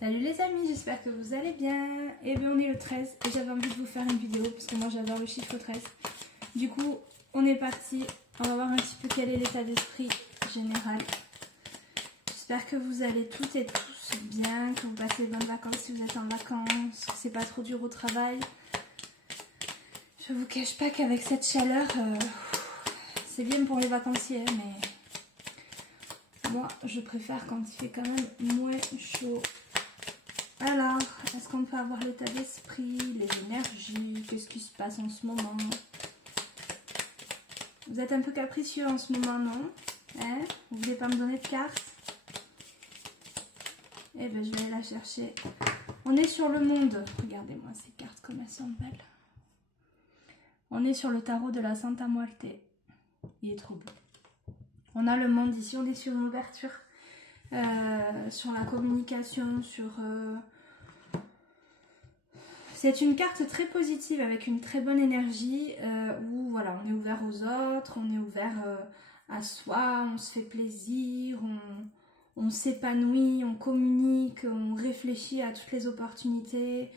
Salut les amis, j'espère que vous allez bien. Et bien on est le 13 et j'avais envie de vous faire une vidéo parce que moi j'adore le chiffre 13. Du coup on est parti, on va voir un petit peu quel est l'état d'esprit général. J'espère que vous allez toutes et tous bien, que vous passez de bonnes vacances si vous êtes en vacances, que c'est pas trop dur au travail. Je vous cache pas qu'avec cette chaleur, c'est bien pour les vacanciers, mais moi je préfère quand il fait quand même moins chaud. Alors, est-ce qu'on peut avoir l'état d'esprit, les énergies, qu'est-ce qui se passe en ce moment? Vous êtes un peu capricieux en ce moment, non? Hein? Vous voulez pas me donner de cartes? Eh bien, je vais aller la chercher. On est sur le monde. Regardez-moi ces cartes comme elles sont belles. On est sur le tarot de la Santa Muerte. Il est trop beau. On a le monde ici, on est sur une ouverture. Sur la communication, sur... C'est une carte très positive avec une très bonne énergie où voilà, on est ouvert aux autres, on est ouvert à soi, on se fait plaisir, on s'épanouit, on communique, on réfléchit à toutes les opportunités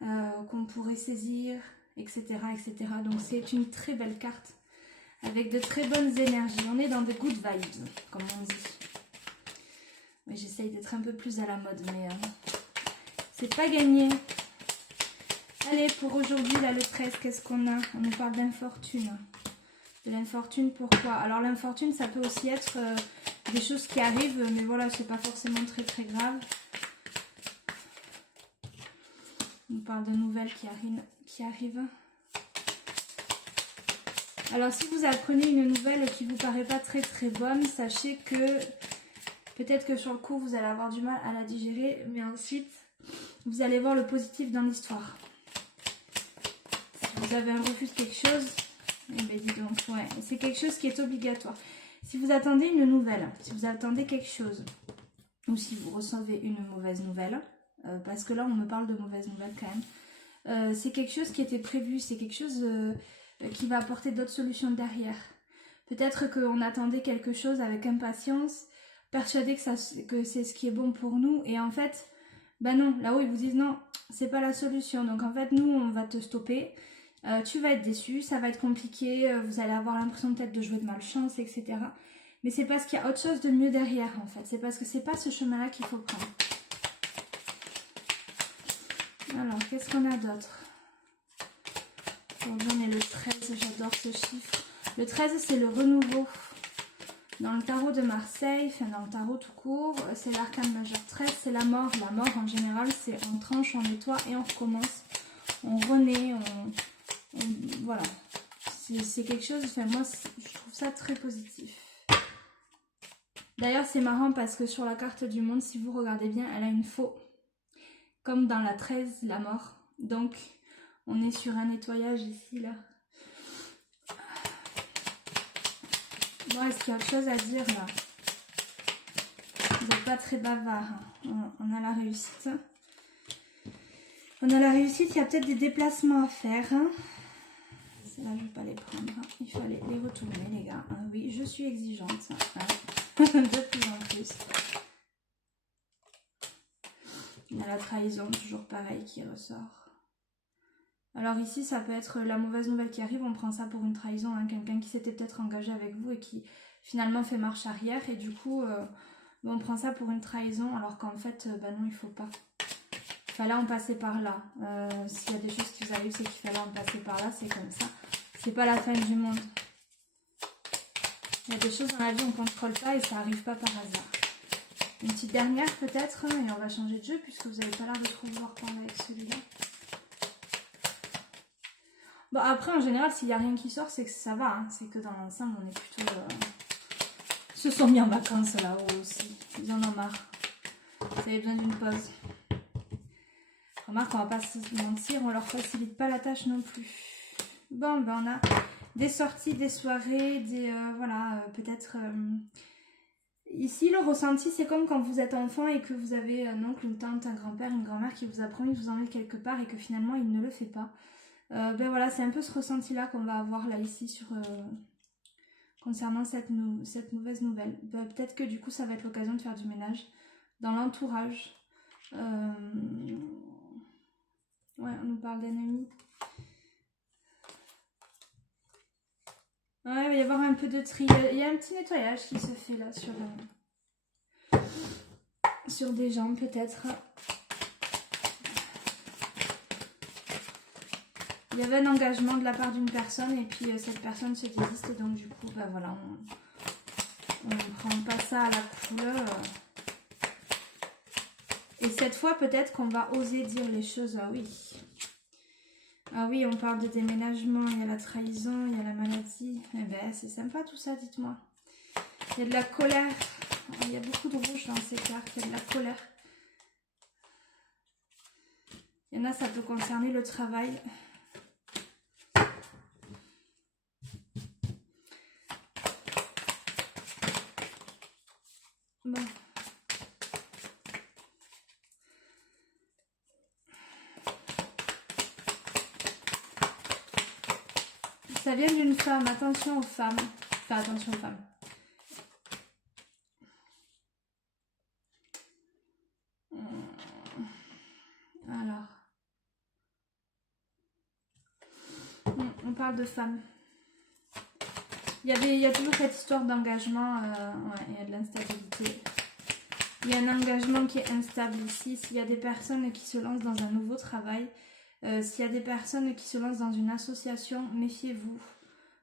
qu'on pourrait saisir, etc., etc. Donc c'est une très belle carte avec de très bonnes énergies. On est dans des good vibes, comme on dit. Mais j'essaye d'être un peu plus à la mode, mais c'est pas gagné. Allez, pour aujourd'hui, là, le 13, qu'est-ce qu'on a? On nous parle d'infortune. De l'infortune, pourquoi? Alors, l'infortune, ça peut aussi être des choses qui arrivent, mais voilà, c'est pas forcément très très grave. On nous parle de nouvelles qui arrivent. Alors, si vous apprenez une nouvelle qui vous paraît pas très très bonne, sachez que peut-être que sur le coup, vous allez avoir du mal à la digérer, mais ensuite, vous allez voir le positif dans l'histoire. Vous avez un refus de quelque chose, eh bien dis donc, ouais, c'est quelque chose qui est obligatoire. Si vous attendez une nouvelle, si vous attendez quelque chose, ou si vous recevez une mauvaise nouvelle, parce que là on me parle de mauvaise nouvelle quand même, c'est quelque chose qui était prévu, c'est quelque chose qui va apporter d'autres solutions derrière. Peut-être qu'on attendait quelque chose avec impatience, persuadé que c'est ce qui est bon pour nous, et en fait, ben non, là-haut ils vous disent non, c'est pas la solution, donc en fait nous on va te stopper. Tu vas être déçu, ça va être compliqué, vous allez avoir l'impression peut-être de jouer de malchance, etc. Mais c'est parce qu'il y a autre chose de mieux derrière en fait. C'est parce que c'est pas ce chemin-là qu'il faut prendre. Alors, qu'est-ce qu'on a d'autre? On est le 13, j'adore ce chiffre. Le 13, c'est le renouveau. Dans le tarot de Marseille, enfin dans le tarot tout court, c'est l'arcane majeur 13, c'est la mort. La mort en général, c'est on tranche, on nettoie et on recommence. On renaît, voilà, c'est quelque chose, enfin moi je trouve ça très positif. D'ailleurs c'est marrant parce que sur la carte du monde, si vous regardez bien, elle a une faux, comme dans la 13, la mort. Donc on est sur un nettoyage ici, là. Bon, est-ce qu'il y a autre chose à dire là? Vous n'êtes pas très bavard, hein. On a la réussite. On a la réussite, il y a peut-être des déplacements à faire, hein. Là, je ne vais pas les prendre. Il fallait les retourner, les gars. Ah, oui, je suis exigeante. Hein. De plus en plus. Il y a la trahison, toujours pareil, qui ressort. Alors ici, ça peut être la mauvaise nouvelle qui arrive. On prend ça pour une trahison. Hein. Quelqu'un qui s'était peut-être engagé avec vous et qui finalement fait marche arrière. Et du coup, on prend ça pour une trahison. Alors qu'en fait, bah non, il ne faut pas. Il fallait en passer par là. S'il y a des choses qui vous arrivent, c'est qu'il fallait en passer par là. C'est comme ça. C'est pas la fin du monde. Il y a des choses dans la vie on ne contrôle pas et ça n'arrive pas par hasard. Une petite dernière peut-être, et on va changer de jeu puisque vous n'avez pas l'air de trop vouloir parler avec celui-là. Bon après en général s'il n'y a rien qui sort c'est que ça va, hein. C'est que dans l'ensemble on est plutôt... Ils se sont mis en vacances là-haut aussi, ils en ont marre. Vous avez besoin d'une pause. Remarque on va pas se mentir, on leur facilite pas la tâche non plus. Bon ben on a des sorties, des soirées, des voilà, peut-être... Ici, le ressenti, c'est comme quand vous êtes enfant et que vous avez un oncle, une tante, un grand-père, une grand-mère qui vous a promis de vous emmener quelque part et que finalement, il ne le fait pas. Ben voilà, c'est un peu ce ressenti-là qu'on va avoir là, ici, sur, concernant cette mauvaise nouvelle. Ben, peut-être que du coup, ça va être l'occasion de faire du ménage dans l'entourage. Ouais, on nous parle d'ennemis. Ouais, il va y avoir un peu de tri. Il y a un petit nettoyage qui se fait là sur des gens peut-être. Il y avait un engagement de la part d'une personne et puis cette personne se désiste, donc du coup, bah voilà, on ne prend pas ça à la couleur. Et cette fois, peut-être qu'on va oser dire les choses. Ah oui. Ah oui, on parle de déménagement, il y a la trahison, il y a la maladie. Eh ben, c'est sympa tout ça, dites-moi. Il y a de la colère. Il y a beaucoup de rouge dans ces cartes, il y a de la colère. Il y en a, ça peut concerner le travail. Bon. Ça vient d'une femme, attention aux femmes. Enfin, attention aux femmes. Alors. On parle de femmes. Il y a toujours cette histoire d'engagement. Ouais, il y a de l'instabilité. Il y a un engagement qui est instable ici. S'il y a des personnes qui se lancent dans un nouveau travail, s'il y a des personnes qui se lancent dans une association, méfiez-vous.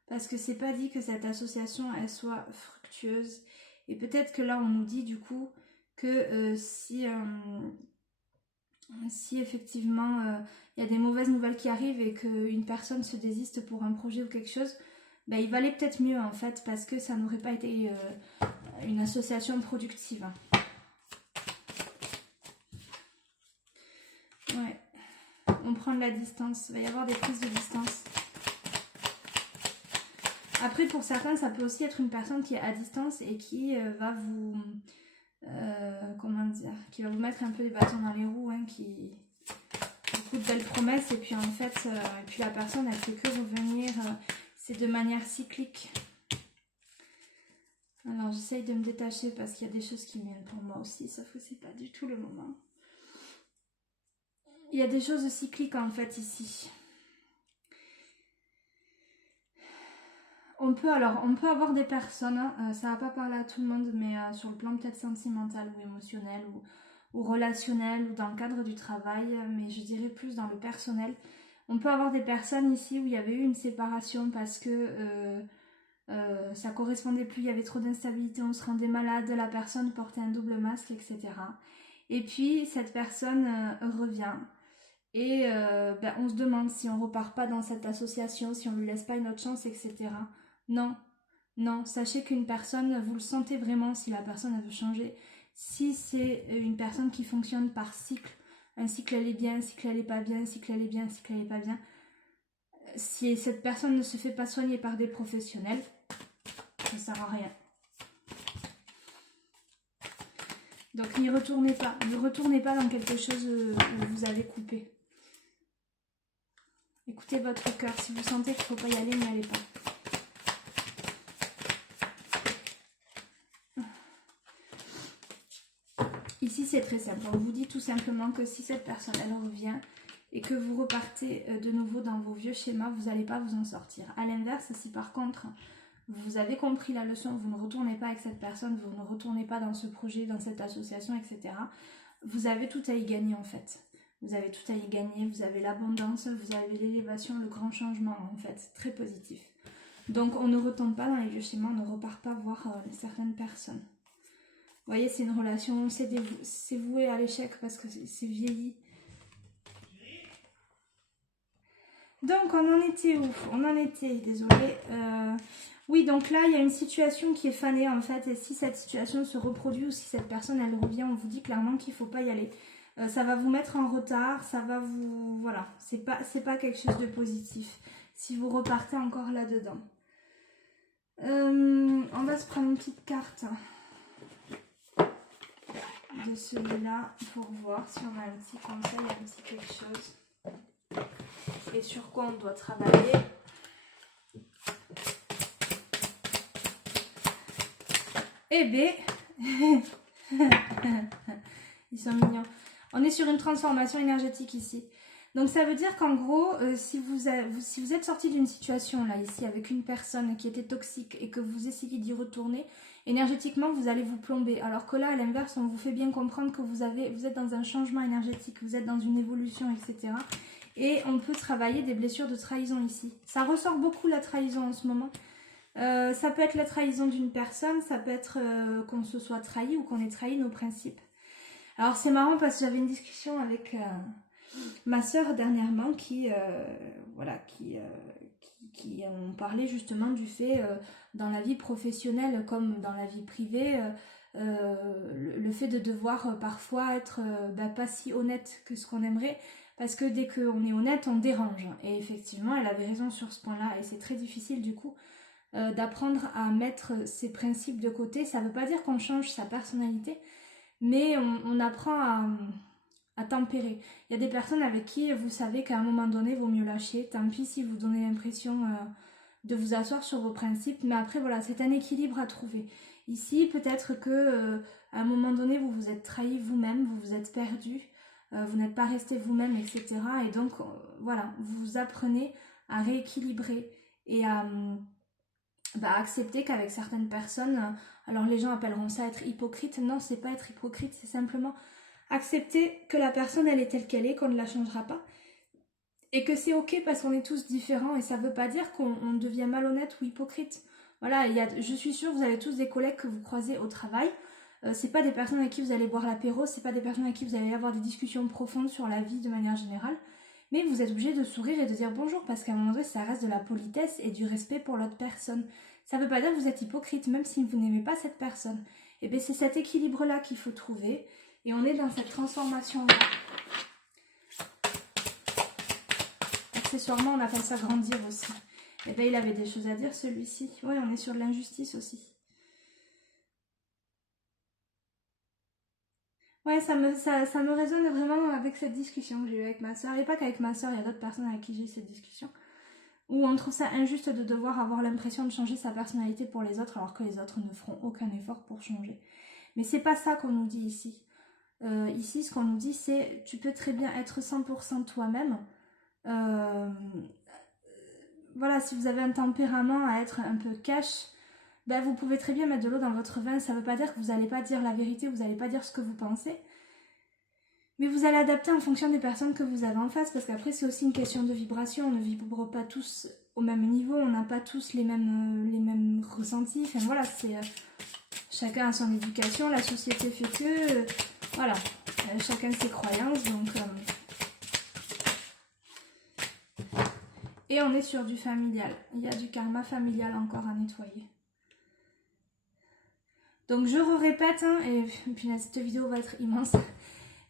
Parce que c'est pas dit que cette association, elle soit fructueuse. Et peut-être que là, on nous dit du coup que si effectivement il y a des mauvaises nouvelles qui arrivent et qu'une personne se désiste pour un projet ou quelque chose, ben, il valait peut-être mieux en fait parce que ça n'aurait pas été une association productive. Ouais, on prend de la distance, il va y avoir des prises de distance. Après pour certains ça peut aussi être une personne qui est à distance et qui va vous... comment dire, qui va vous mettre un peu des bâtons dans les roues, hein, qui beaucoup de belles promesses et puis en fait et puis la personne elle fait que revenir, c'est de manière cyclique. Alors j'essaye de me détacher parce qu'il y a des choses qui viennent pour moi aussi, sauf que c'est pas du tout le moment. Il y a des choses cycliques en fait ici. On peut avoir des personnes, ça va pas parler à tout le monde, mais sur le plan peut-être sentimental ou émotionnel ou relationnel ou dans le cadre du travail, mais je dirais plus dans le personnel. On peut avoir des personnes ici où il y avait eu une séparation parce que ça correspondait plus, il y avait trop d'instabilité, on se rendait malade, la personne portait un double masque, etc. Et puis cette personne revient et ben, on se demande si on repart pas dans cette association, si on lui laisse pas une autre chance, etc. Non, non, sachez qu'une personne, vous le sentez vraiment si la personne elle veut changer. Si c'est une personne qui fonctionne par cycle, un cycle elle est bien, un cycle elle est pas bien, un cycle elle est bien, un cycle elle est pas bien. Si cette personne ne se fait pas soigner par des professionnels, ça sert à rien. Donc n'y retournez pas, ne retournez pas dans quelque chose où vous avez coupé. Écoutez votre cœur, si vous sentez qu'il ne faut pas y aller, n'y allez pas. Ici c'est très simple, on vous dit tout simplement que si cette personne elle revient et que vous repartez de nouveau dans vos vieux schémas, vous n'allez pas vous en sortir. A l'inverse, si par contre vous avez compris la leçon, vous ne retournez pas avec cette personne, vous ne retournez pas dans ce projet, dans cette association, etc. Vous avez tout à y gagner en fait. Vous avez tout à y gagner, vous avez l'abondance, vous avez l'élévation, le grand changement en fait, très positif. Donc on ne retombe pas dans les vieux schémas, on ne repart pas voir certaines personnes. Vous voyez, c'est une relation, c'est voué à l'échec parce que c'est vieilli. Donc on en était où? On en était, désolée. Oui, donc là, il y a une situation qui est fanée en fait. Et si cette situation se reproduit ou si cette personne, elle revient, on vous dit clairement qu'il ne faut pas y aller. Ça va vous mettre en retard, ça va vous... Voilà, c'est pas quelque chose de positif. Si vous repartez encore là-dedans. On va se prendre une petite carte de celui-là pour voir si on a un petit conseil, un petit quelque chose. Et sur quoi on doit travailler. Eh bien, ils sont mignons. On est sur une transformation énergétique ici. Donc ça veut dire qu'en gros, si vous êtes sorti d'une situation là ici avec une personne qui était toxique et que vous essayez d'y retourner, énergétiquement vous allez vous plomber. Alors que là à l'inverse, on vous fait bien comprendre que vous êtes dans un changement énergétique, vous êtes dans une évolution, etc. Et on peut travailler des blessures de trahison ici. Ça ressort beaucoup la trahison en ce moment. Ça peut être la trahison d'une personne, ça peut être qu'on se soit trahi ou qu'on ait trahi nos principes. Alors c'est marrant parce que j'avais une discussion avec ma sœur dernièrement qui ont parlé justement du fait dans la vie professionnelle comme dans la vie privée, le fait de devoir parfois être pas si honnête que ce qu'on aimerait, parce que dès qu'on est honnête on dérange. Et effectivement elle avait raison sur ce point là et c'est très difficile du coup d'apprendre à mettre ses principes de côté. Ça ne veut pas dire qu'on change sa personnalité, mais on apprend à tempérer. Il y a des personnes avec qui vous savez qu'à un moment donné, il vaut mieux lâcher. Tant pis si vous donnez l'impression de vous asseoir sur vos principes. Mais après, voilà, c'est un équilibre à trouver. Ici, peut-être que à un moment donné, vous vous êtes trahi vous-même, vous vous êtes perdu, vous n'êtes pas resté vous-même, etc. Et donc, voilà, vous apprenez à rééquilibrer et à accepter qu'avec certaines personnes, alors les gens appelleront ça être hypocrite. Non, c'est pas être hypocrite, c'est simplement accepter que la personne elle est telle qu'elle est, qu'on ne la changera pas et que c'est ok parce qu'on est tous différents et ça veut pas dire qu'on devient malhonnête ou hypocrite. Voilà, je suis sûre que vous avez tous des collègues que vous croisez au travail, c'est pas des personnes avec qui vous allez boire l'apéro, c'est pas des personnes avec qui vous allez avoir des discussions profondes sur la vie de manière générale, mais vous êtes obligé de sourire et de dire bonjour parce qu'à un moment donné ça reste de la politesse et du respect pour l'autre personne. Ça veut pas dire que vous êtes hypocrite même si vous n'aimez pas cette personne. Et bien c'est cet équilibre là qu'il faut trouver. Et on est dans cette transformation-là. Accessoirement, on appelle ça grandir aussi. Et bien, il avait des choses à dire, celui-ci. Oui, on est sur de l'injustice aussi. Ouais, ça me résonne vraiment avec cette discussion que j'ai eue avec ma soeur. Et pas qu'avec ma soeur, il y a d'autres personnes avec qui j'ai eu cette discussion. Où on trouve ça injuste de devoir avoir l'impression de changer sa personnalité pour les autres, alors que les autres ne feront aucun effort pour changer. Mais c'est pas ça qu'on nous dit ici. Ici, ce qu'on nous dit, c'est tu peux très bien être 100% toi-même. Voilà, si vous avez un tempérament à être un peu cash, ben vous pouvez très bien mettre de l'eau dans votre vin. Ça ne veut pas dire que vous n'allez pas dire la vérité, vous n'allez pas dire ce que vous pensez. Mais vous allez adapter en fonction des personnes que vous avez en face, parce qu'après c'est aussi une question de vibration. On ne vibre pas tous au même niveau, on n'a pas tous les mêmes ressentis. Enfin voilà, c'est chacun a son éducation, la société fait que voilà, chacun ses croyances, donc et on est sur du familial. Il y a du karma familial encore à nettoyer. Donc je répète, hein, et puis cette vidéo va être immense.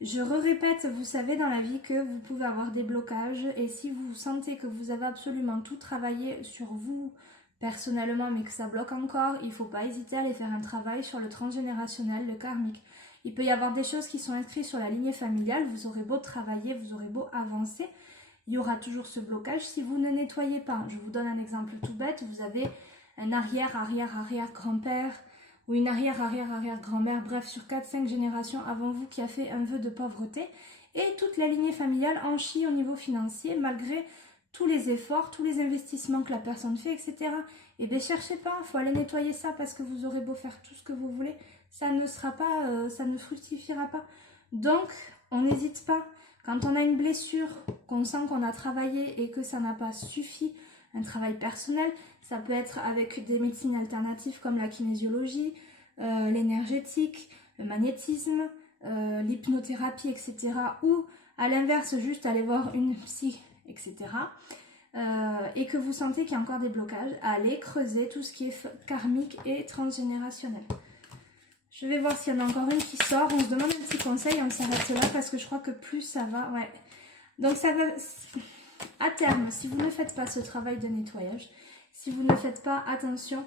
Je répète, vous savez dans la vie que vous pouvez avoir des blocages et si vous sentez que vous avez absolument tout travaillé sur vous personnellement mais que ça bloque encore, il ne faut pas hésiter à aller faire un travail sur le transgénérationnel, le karmique. Il peut y avoir des choses qui sont inscrites sur la lignée familiale, vous aurez beau travailler, vous aurez beau avancer, il y aura toujours ce blocage si vous ne nettoyez pas. Je vous donne un exemple tout bête, vous avez un arrière-arrière-arrière-grand-père ou une arrière-arrière-arrière-grand-mère, bref, sur 4-5 générations avant vous qui a fait un vœu de pauvreté, et toute la lignée familiale en chie au niveau financier, malgré tous les efforts, tous les investissements que la personne fait, etc. Et bien cherchez pas, il faut aller nettoyer ça parce que vous aurez beau faire tout ce que vous voulez, ça ne sera pas, ça ne fructifiera pas. Donc, on n'hésite pas. Quand on a une blessure, qu'on sent qu'on a travaillé et que ça n'a pas suffi, un travail personnel, ça peut être avec des médecines alternatives comme la kinésiologie, l'énergétique, le magnétisme, l'hypnothérapie, etc. Ou à l'inverse, juste aller voir une psy, etc. Et que vous sentez qu'il y a encore des blocages, allez creuser tout ce qui est karmique et transgénérationnel. Je vais voir s'il y en a encore une qui sort. On se demande un petit conseil, on s'arrête là parce que je crois que plus ça va. Ouais. Donc ça va... À terme, si vous ne faites pas ce travail de nettoyage, si vous ne faites pas attention,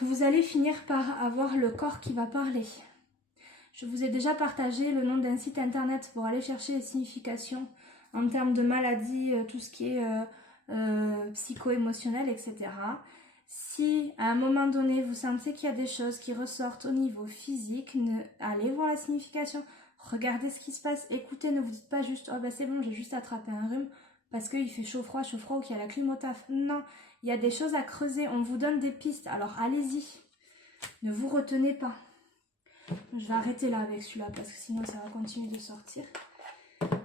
vous allez finir par avoir le corps qui va parler. Je vous ai déjà partagé le nom d'un site internet pour aller chercher les significations en termes de maladies, tout ce qui est psycho-émotionnel, etc. Si à un moment donné vous sentez qu'il y a des choses qui ressortent au niveau physique, allez voir la signification. Regardez ce qui se passe, écoutez, ne vous dites pas juste « Oh bah c'est bon, j'ai juste attrapé un rhume parce qu'il fait chaud-froid ou qu'il y a la clim au taf. » Non, il y a des choses à creuser, on vous donne des pistes, alors allez-y. Ne vous retenez pas. Je vais arrêter là avec celui-là parce que sinon ça va continuer de sortir.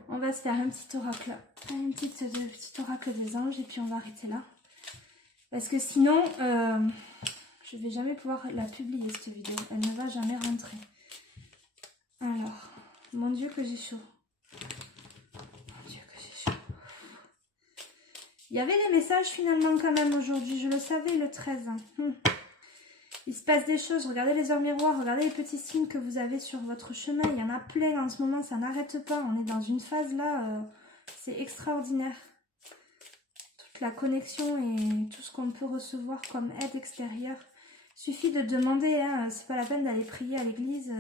On va se faire un petit oracle, petit oracle des anges et puis on va arrêter là. Parce que sinon, je vais jamais pouvoir la publier cette vidéo. Elle ne va jamais rentrer. Alors, mon Dieu que j'ai chaud. Mon Dieu que j'ai chaud. Il y avait des messages finalement quand même aujourd'hui. Je le savais le 13. Il se passe des choses. Regardez les heures miroirs. Regardez les petits signes que vous avez sur votre chemin. Il y en a plein en ce moment. Ça n'arrête pas. On est dans une phase là. C'est extraordinaire. Toute la connexion et tout ce qu'on peut recevoir comme aide extérieure. Suffit de demander. Hein, c'est pas la peine d'aller prier à l'église.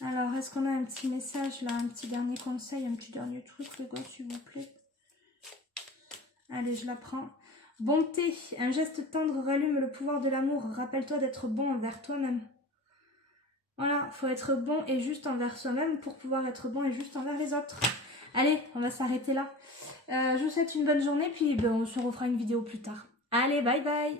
Alors, est-ce qu'on a un petit message là? Un petit dernier conseil. Un petit dernier truc les gars s'il vous plaît. Allez, je la prends. Bonté, un geste tendre rallume le pouvoir de l'amour. Rappelle-toi d'être bon envers toi-même. Voilà, faut être bon et juste envers soi-même pour pouvoir être bon et juste envers les autres. Allez, on va s'arrêter là. Je vous souhaite une bonne journée, puis on se refera une vidéo plus tard. Allez, bye bye!